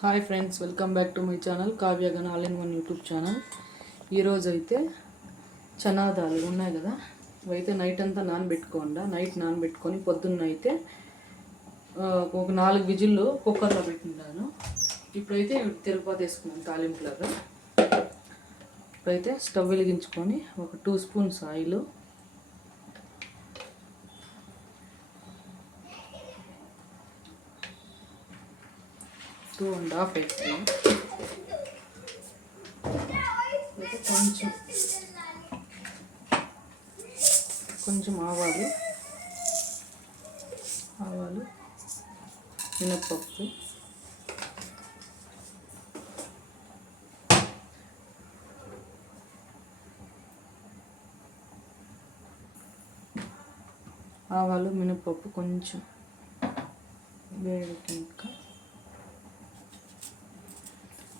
Hi friends, welcome back to my channel Kavya gun all in one YouTube channel. ఈరోజు అయితే చనా దాల్ ఉన్నాయి కదా, ఇవైతే నైట్ అంతా నానబెట్టుకొని పొద్దున్న అయితే ఒక 4 విజిల్లు కుక్కర్లో పెట్టినాను. ఇప్పుడైతే తిరుపతి వేసుకున్నాను తాలింపులాగా. ఇప్పుడైతే స్టవ్ వెలిగించుకొని ఒక 2 స్పూన్స్ ఆయిల్, 2.5 వేసుకున్నాం. కొంచెం ఆవాలు, మినప్పప్పు, కొంచెం వేడికినాక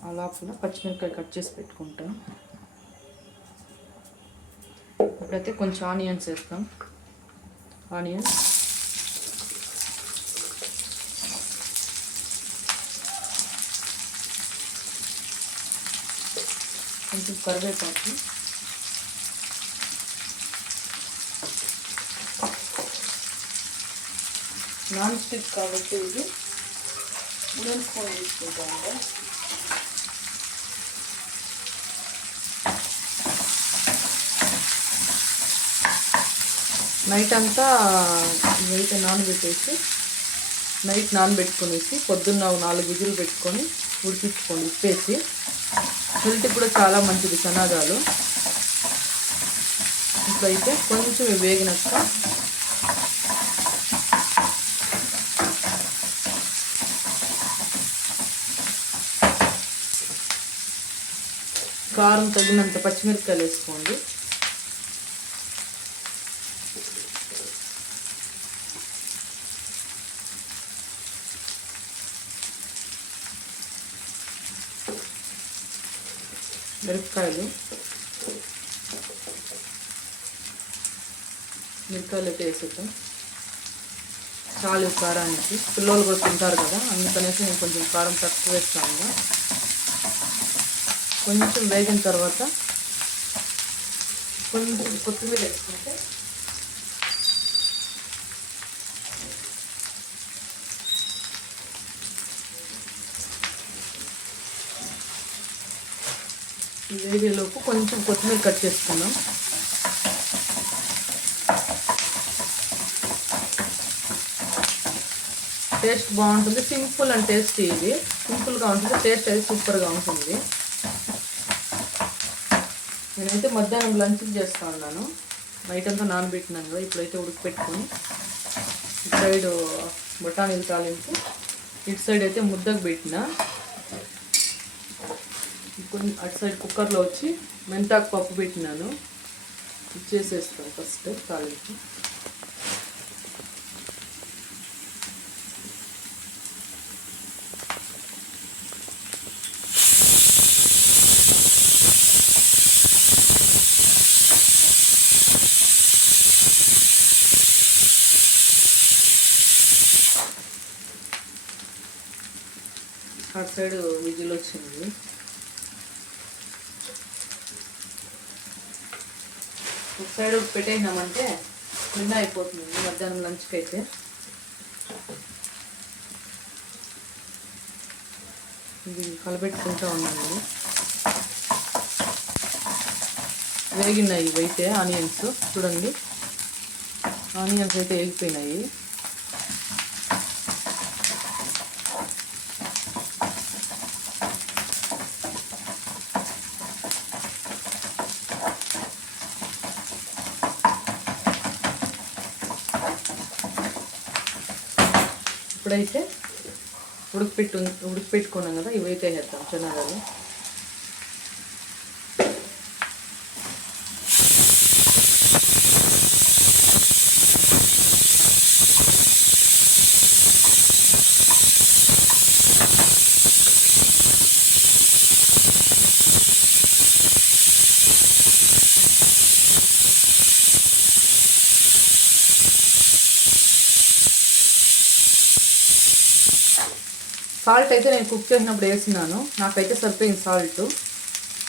అలాపున పచ్చిమిరపకాయ కట్ చేసి పెట్టుకుంటాం. ఇప్పుడైతే కొంచెం ఆనియన్స్ వేస్తాం. కొంచెం కరివేపాకు, నాన్ స్టిక్ కాబట్టి ఇది ఉడన్ స్పూన్ తీసుకుంటాము. నైట్ అంతా ఇవైతే నైట్ నానబెట్టుకునేసి పొద్దున్న 4 విజిల్ పెట్టుకొని ఉడికించుకొని ఉప్పేసి, హెల్త్ కూడా చాలా మంచిది చనాదాలు. ఇప్పుడైతే కొంచెం వేగినాక కారం తగినంత పచ్చిమిరపకాయలు వేసుకోండి. మిరపకాయలు అయితే వేసేద్దాం. చాలు కారానికి, పిల్లలు కూడా తింటారు కదా, అందుకనేసి నేను కొంచెం కారం తక్కువ వేస్తాను. కొంచెం వేగిన తర్వాత కొంచెం కొత్తిమీర వేసుకుంటే వేగేలోపు కొంచెం కొత్తిమీర కట్ చేసుకుందాం. టేస్ట్ బాగుంటుంది. Simple and tasty. ఇది సింపుల్గా ఉంటుంది, టేస్ట్ అయితే సూపర్గా ఉంటుంది. నేనైతే మధ్యాహ్నం లంచ్కి చేస్తూ ఉన్నాను. నైట్ అంతా నానబెట్టినాను కదా, ఇప్పుడైతే ఉడకపెట్టుకొని ఇటు సైడ్ బఠానీలు తాలింపు, ఇటు సైడ్ అయితే ముద్దకు పెట్టిన. అటు సైడ్ కుక్కర్లో వచ్చి మెంతాకు పప్పు పెట్టినాను. ఇచ్చేసేస్తాను ఫస్ట్ తాలింపు. అటు సైడ్ విజిల్ వచ్చింది. ఒక సైడ్ పెట్టేసినామంటే నిన్న అయిపోతుంది మధ్యాహ్నం లంచ్కి అయితే. ఇది కలబెట్టుకుంటూ ఉన్నాను. వేగినాయి ఇవైతే ఆనియన్స్. చూడండి, ఆనియన్స్ అయితే వేగిపోయినాయి. ఇప్పుడైతే ఉడికిపెట్టుకున్నాం కదా, ఇవైతే వేద్దాం చనాదాలు. సాల్ట్ అయితే నేను కుక్ చేసినప్పుడు వేసినాను, నాకైతే సరిపోయింది సాల్ట్.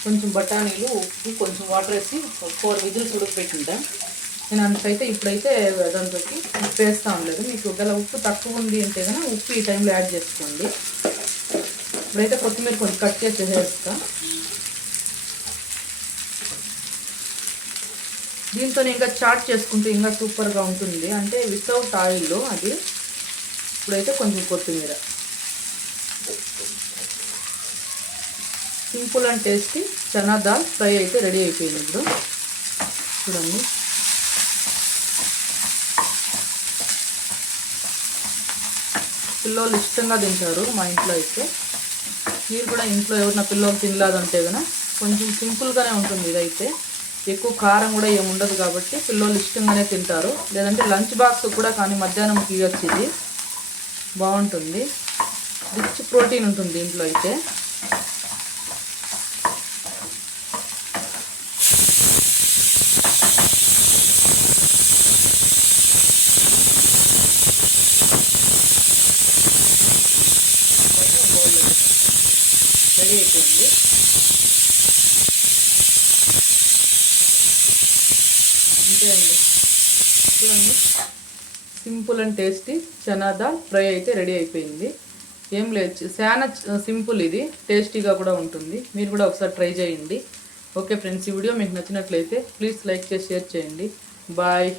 కొంచెం బఠానీలు, ఉప్పు, కొంచెం వాటర్ వేసి 4 విజిల్స్ ఉడకపెట్టింటా. నేను అందుకైతే ఇప్పుడైతే దాంట్లోకి ఉప్పు వేస్తూ ఉండలేదు. మీకు ఒకవేళ ఉప్పు తక్కువ ఉంది అంటే కనుక ఉప్పు ఈ టైంలో యాడ్ చేసుకోండి. ఇప్పుడైతే కొత్తిమీర కొంచెం కట్ చేసి వేస్తా. దీంతో ఇంకా చాట్ చేసుకుంటే ఇంకా సూపర్గా ఉంటుంది, అంటే వితౌట్ ఆయిల్ అది. ఇప్పుడైతే కొంచెం కొత్తిమీర. Simple and tasty chana dal fry అయితే రెడీ అయిపోయింది. ఇప్పుడు చూడండి, పిల్లలు ఇష్టంగా తింటారు మా ఇంట్లో అయితే. మీరు కూడా ఇంట్లో ఎవరైనా పిల్లలు తినలేదంటే కనుక కొంచెం సింపుల్గానే ఉంటుంది. ఇదైతే ఎక్కువ కారం కూడా ఏముండదు కాబట్టి పిల్లలు ఇష్టంగానే తింటారు. లేదంటే లంచ్ బాక్స్ కూడా కానీ మధ్యాహ్నం తీయచ్చు. ఇది బాగుంటుంది, రిచ్ ప్రోటీన్ ఉంటుంది దీంట్లో అయితే. రెడీ అయిపోయింది. అంతే అండి, చూడండి, simple and tasty chana dal fry అయితే రెడీ అయిపోయింది. ఏం లేదు, చాలా సింపుల్, ఇది టేస్టీగా కూడా ఉంటుంది. మీరు కూడా ఒకసారి ట్రై చేయండి. ఓకే ఫ్రెండ్స్, ఈ వీడియో మీకు నచ్చినట్లయితే ప్లీజ్ లైక్ చేసి షేర్ చేయండి. బాయ్.